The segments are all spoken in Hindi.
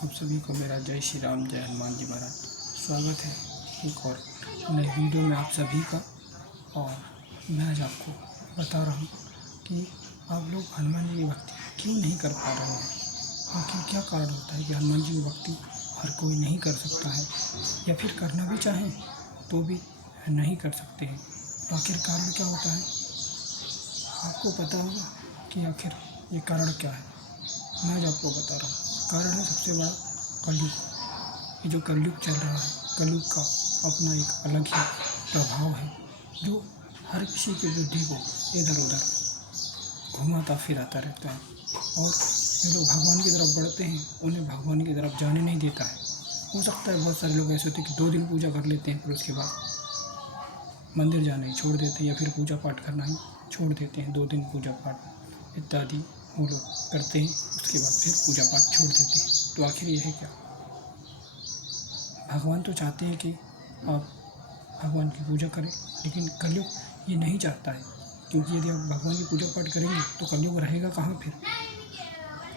आप सभी को मेरा जय श्री राम, जय हनुमान जी महाराज। स्वागत है एक और नई वीडियो में आप सभी का। और मैं आज आपको बता रहा हूँ कि आप लोग हनुमान जी की भक्ति क्यों नहीं कर पा रहे हैं। आखिर क्या कारण होता है कि हनुमान जी की भक्ति हर कोई नहीं कर सकता है, या फिर करना भी चाहें तो भी नहीं कर सकते हैं। तो आखिर कारण क्या होता है, आपको पता होगा कि आखिर ये कारण क्या है। मैं आज आपको बता रहा हूँ। कारण है सबसे बड़ा कलयुग। ये जो कलयुग चल रहा है, कलयुग का अपना एक अलग ही प्रभाव है जो हर किसी की बुद्धि को इधर उधर घुमाता फिराता रहता है। और जो लोग भगवान की तरफ बढ़ते हैं उन्हें भगवान की तरफ जाने नहीं देता है। हो सकता है बहुत सारे लोग ऐसे होते हैं कि 2 दिन पूजा कर लेते हैं, फिर उसके बाद मंदिर जाना ही छोड़ देते हैं, या फिर पूजा पाठ करना ही छोड़ देते हैं। 2 दिन पूजा पाठ इत्यादि वो लोग करते हैं, उसके बाद फिर पूजा पाठ छोड़ देते हैं। तो आखिर ये है क्या, भगवान तो चाहते हैं कि आप भगवान की पूजा करें, लेकिन कलयुग ये नहीं चाहता है। क्योंकि यदि आप भगवान की पूजा पाठ करेंगे तो कलयुग रहेगा कहाँ फिर।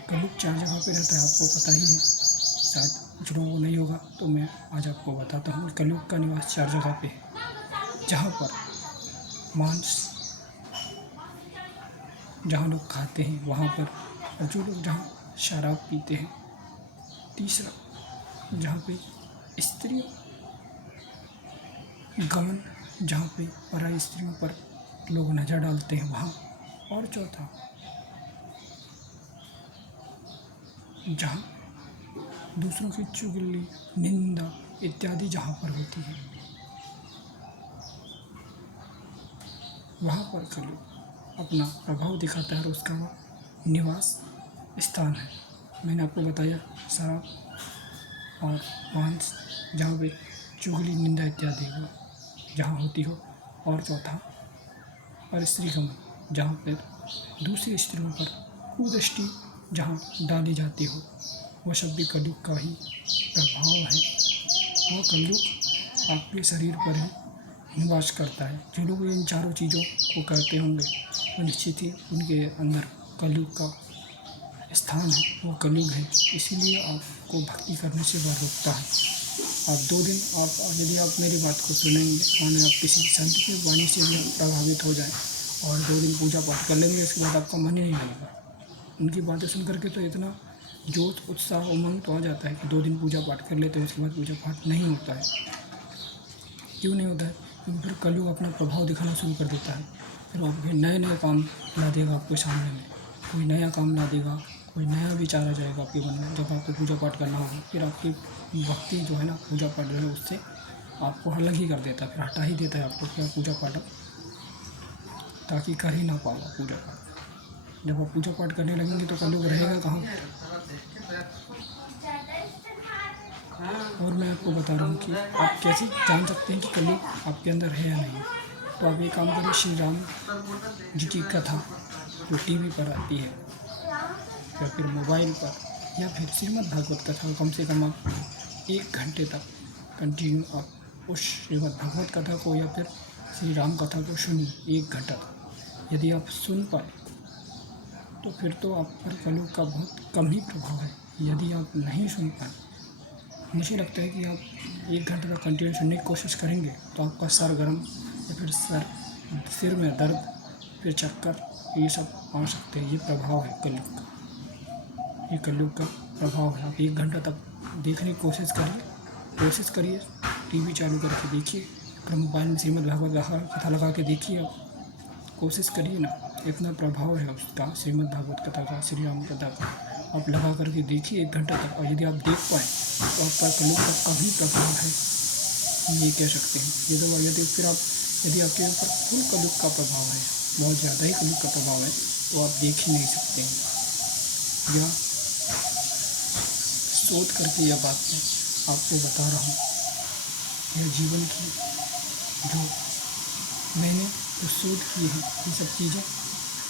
कलयुग 4 जगह पे रहता है, आपको पता ही है। शायद कुछ लोगों को नहीं होगा तो मैं आज आपको बताता हूँ। कलयुग का निवास 4 जगह पे है, जहाँ पर मांस, जहाँ लोग खाते हैं वहाँ पर, और जो लोग जहाँ शराब पीते हैं। तीसरा, जहाँ पे स्त्रियों गमन, जहाँ पे पराई स्त्रियों पर लोग नज़र डालते हैं वहाँ। और चौथा, जहाँ दूसरों की चुगली, निंदा इत्यादि जहाँ पर होती है, वहाँ पर कलयुग अपना प्रभाव दिखाता है और उसका वह निवास स्थान है। मैंने आपको बताया शराब और मांस, जहाँ पे चुगली, निंदा इत्यादि हो जहाँ होती हो। और चौथा, और स्त्री गमन, जहाँ पर दूसरी स्त्रियों पर कुदृष्टि जहाँ डाली जाती हो, वह सब भी कलयुग का ही प्रभाव है। वह कलयुग आपके शरीर पर ही निवास करता है। जो लोग इन चारों चीज़ों को करते होंगे तो निश्चित ही उनके अंदर कलयुग का स्थान है, वो कलयुग है। इसीलिए आपको भक्ति करने से वह रोकता है। आप 2 दिन यदि आप मेरी बात को सुनेंगे, माने आप किसी संत की वाणी से भी प्रभावित हो जाए और 2 दिन पूजा पाठ कर लेंगे, उसके बाद आपका मन ही नहीं लगेगा। उनकी बातें सुन करके तो इतना जोश, उत्साह, उमंग तो आ जाता है कि 2 दिन पूजा पाठ कर लेते हैं, उसके बाद पूजा पाठ नहीं होता है। क्यों नहीं होता है? क्योंकि फिर कलयुग अपना प्रभाव दिखाना शुरू कर देता है। फिर आपके नए नए काम ला देगा आपके सामने में, कोई नया काम ला देगा, कोई नया विचार आ जाएगा आपके मन में। जब आपको पूजा पाठ करना होगा, फिर आपकी भक्ति जो है ना, पूजा पाठ जो है उससे आपको अलग ही कर देता है, फिर हटा ही देता है आपको कि आप पूजा पाठ ताकि कर ही ना पाओ पूजा पाठ। जब आप पूजा पाठ करने लगेंगे तो कलयुग रहेगा कहाँ। और मैं आपको बता रहा हूँ कि आप कैसे जान सकते हैं कि कलयुग आपके अंदर है या नहीं। तो आप एक काम करिए, श्री राम जी की कथा जो टीवी पर आती है, या फिर मोबाइल पर, या फिर श्रीमद् भागवत कथा, कम से कम आप 1 घंटे तक कंटिन्यू आप उस श्रीमद् भागवत कथा को या फिर श्री राम कथा को सुनिए 1 घंटा तक। यदि आप सुन पाए तो फिर तो आप पर कलयुग का बहुत कम ही प्रभाव है। यदि आप नहीं सुन पाए, मुझे लगता है कि आप 1 घंटे तक कंटिन्यू सुनने की कोशिश करेंगे तो आपका सर गर्म, या फिर सिर में दर्द, फिर चक्कर, ये सब आ सकते हैं। ये प्रभाव है कलयुग का, ये कलयुग का प्रभाव है। आप 1 घंटा तक देखने की कोशिश करिए, टीवी चालू करके देखिए, अपने मोबाइल में श्रीमद् भागवत कथा लगा के देखिए। आप कोशिश करिए ना, इतना प्रभाव है उसका, श्रीमद् भागवत कथा का, श्री राम कथा का। आप लगा करके देखिए 1 घंटा तक, और यदि आप देख पाएँ तो आपका कलयुग का कभी प्रभाव है, ये कह सकते हैं। यदि आपके ऊपर फुल कलयुग का प्रभाव है, बहुत ज़्यादा ही कलयुग का प्रभाव है, तो आप देख ही नहीं सकते हैं। यह सोच करके यह बात मैं आपको बता रहा हूँ। यह जीवन की जो मैंने जो शोध की है, ये सब चीज़ें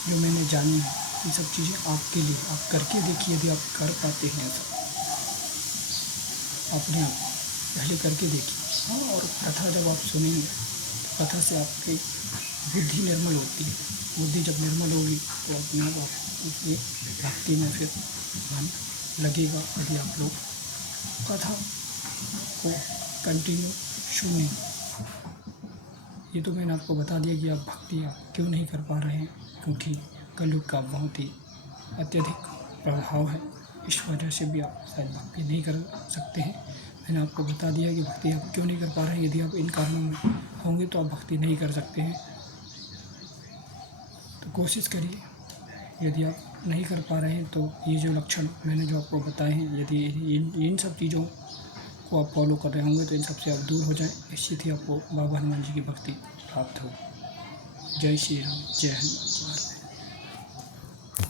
जो मैंने जानी है, ये सब चीज़ें आपके लिए, आप करके देखिए। यदि आप कर पाते हैं तो अपने आप पहले करके देखिए। हाँ, और कथा जब आप सुनेंगे तो कथा से आपकी बुद्धि निर्मल होती है। बुद्धि जब निर्मल होगी तो अपने आप उसकी भक्ति में फिर मन लगेगा। यदि आप लोग कथा को कंटिन्यू सुने। ये तो मैंने आपको बता दिया कि आप भक्ति आप क्यों नहीं कर पा रहे हैं, क्योंकि कलयुग का बहुत ही अत्यधिक प्रभाव है। इस वजह से भी आप शायद भक्ति नहीं कर सकते हैं। मैंने आपको बता दिया कि भक्ति आप क्यों नहीं कर पा रहे हैं। यदि आप इन कारणों में होंगे तो आप भक्ति नहीं कर सकते हैं। तो कोशिश करिए, यदि आप नहीं कर पा रहे हैं तो ये जो लक्षण मैंने जो आपको बताए हैं, यदि इन सब चीज़ों को आप फॉलो कर रहे होंगे तो इन सब से आप दूर हो जाएं। निश्चित ही आपको बाबा हनुमान जी की भक्ति प्राप्त हो। जय श्री राम, जय हनुमान।